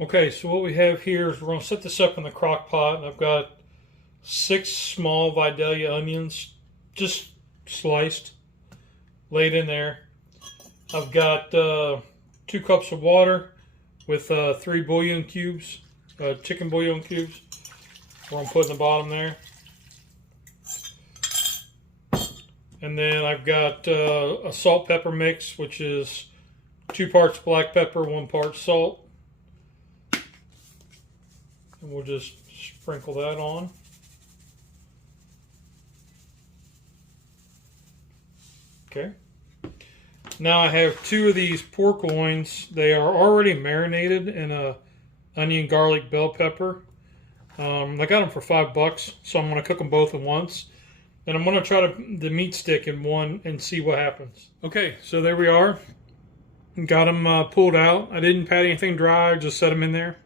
Okay, so what we have here is we're going to set this up in the crock pot, and I've got 6 small Vidalia onions, just sliced, laid in there. I've got 2 cups of water with 3 bouillon cubes, chicken bouillon cubes. We're going to put in the bottom there. And then I've got a salt pepper mix, which is 2 parts black pepper, 1 part salt. And we'll just sprinkle that on. Okay. Now I have 2 of these pork loins. They are already marinated in a onion, garlic, bell pepper. I got them for $5, so I'm going to cook them both at once. And I'm going to try the meat stick in one and see what happens. Okay, so there we are. Got them pulled out. I didn't pat anything dry, just set them in there.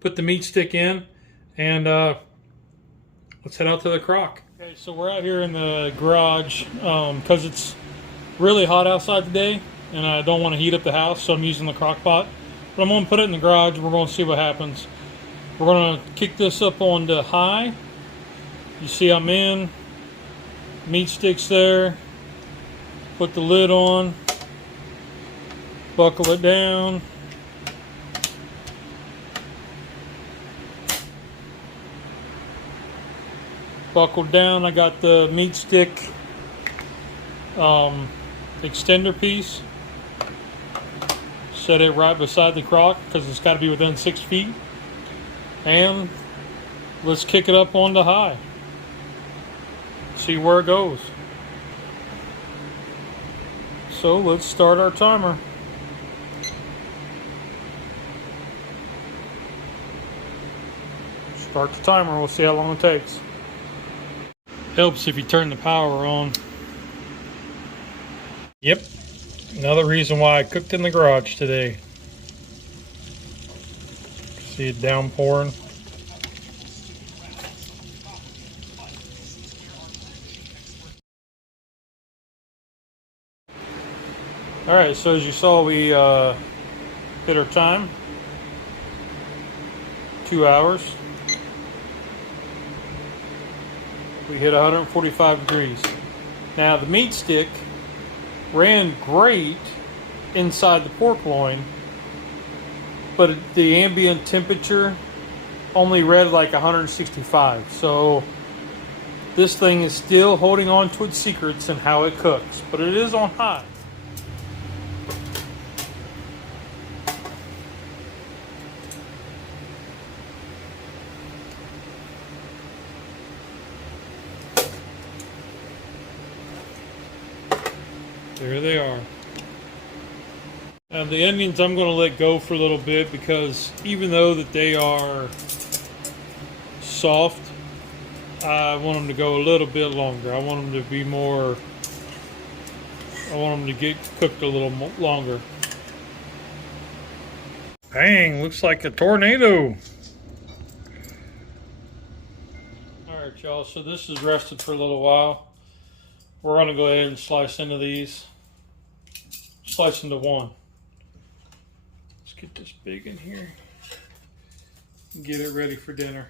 Put the meat stick in, and let's head out to the crock. Okay, so we're out here in the garage because it's really hot outside today, and I don't want to heat up the house, so I'm using the crock pot. But I'm going to put it in the garage. We're going to see what happens. We're going to kick this up on to high. You see I'm in. Meat stick's there. Put the lid on. Buckle it down. Buckled down. I got the meat stick extender piece. Set it right beside the crock because it's got to be within 6 feet. And let's kick it up onto high. See where it goes. So let's start our timer. Start the timer. We'll see how long it takes. Helps if you turn the power on. Yep, another reason why I cooked in the garage today. See it downpouring. Alright, so as you saw, we hit our time. 2 hours. We hit 145 degrees. Now the meat stick ran great inside the pork loin, but the ambient temperature only read like 165. So this thing is still holding on to its secrets and how it cooks, but it is on high. There they are. Now the onions I'm going to let go for a little bit because even though that they are soft, I want them to go a little bit longer. I want them to be more, I want them to get cooked a little longer. Bang, looks like a tornado. Alright y'all, so this is rested for a little while. We're going to go ahead and slice into these. Slice into one. Let's get this big in here and get it ready for dinner.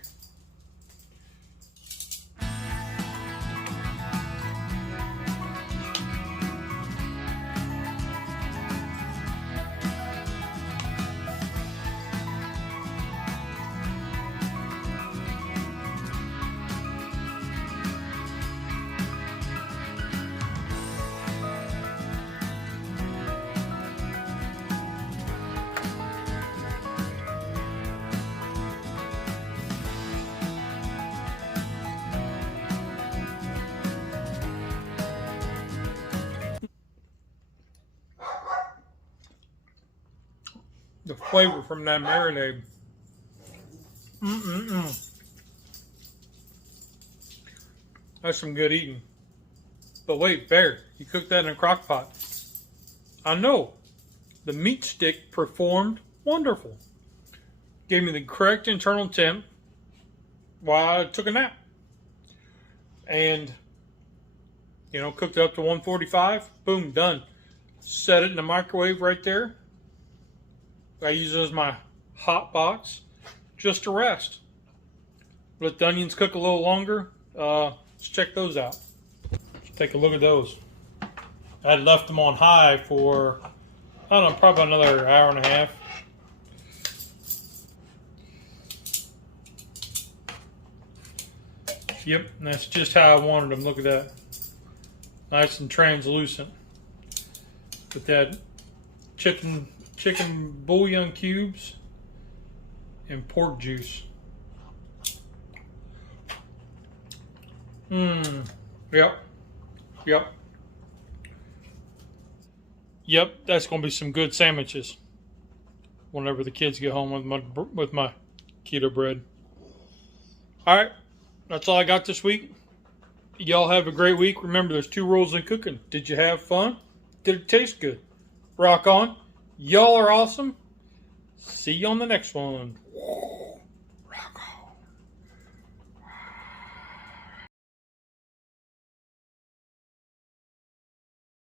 The flavor from that marinade. That's some good eating. But wait, Bear, you cooked that in a crock pot. I know. The meat stick performed wonderful. Gave me the correct internal temp while I took a nap. And, you know, cooked it up to 145. Boom, done. Set it in the microwave right there. I use it as my hot box just to rest. Let the onions cook a little longer. Let's check those out. Let's take a look at those. I had left them on high for, I don't know, probably another hour and a half. Yep, and that's just how I wanted them. Look at that. Nice and translucent. With that chicken bouillon cubes and pork juice. Yep. Yep, that's going to be some good sandwiches whenever the kids get home with my keto bread. All right, that's all I got this week. Y'all have a great week. Remember, there's 2 rules in cooking. Did you have fun? Did it taste good? Rock on. Y'all are awesome. See you on the next one.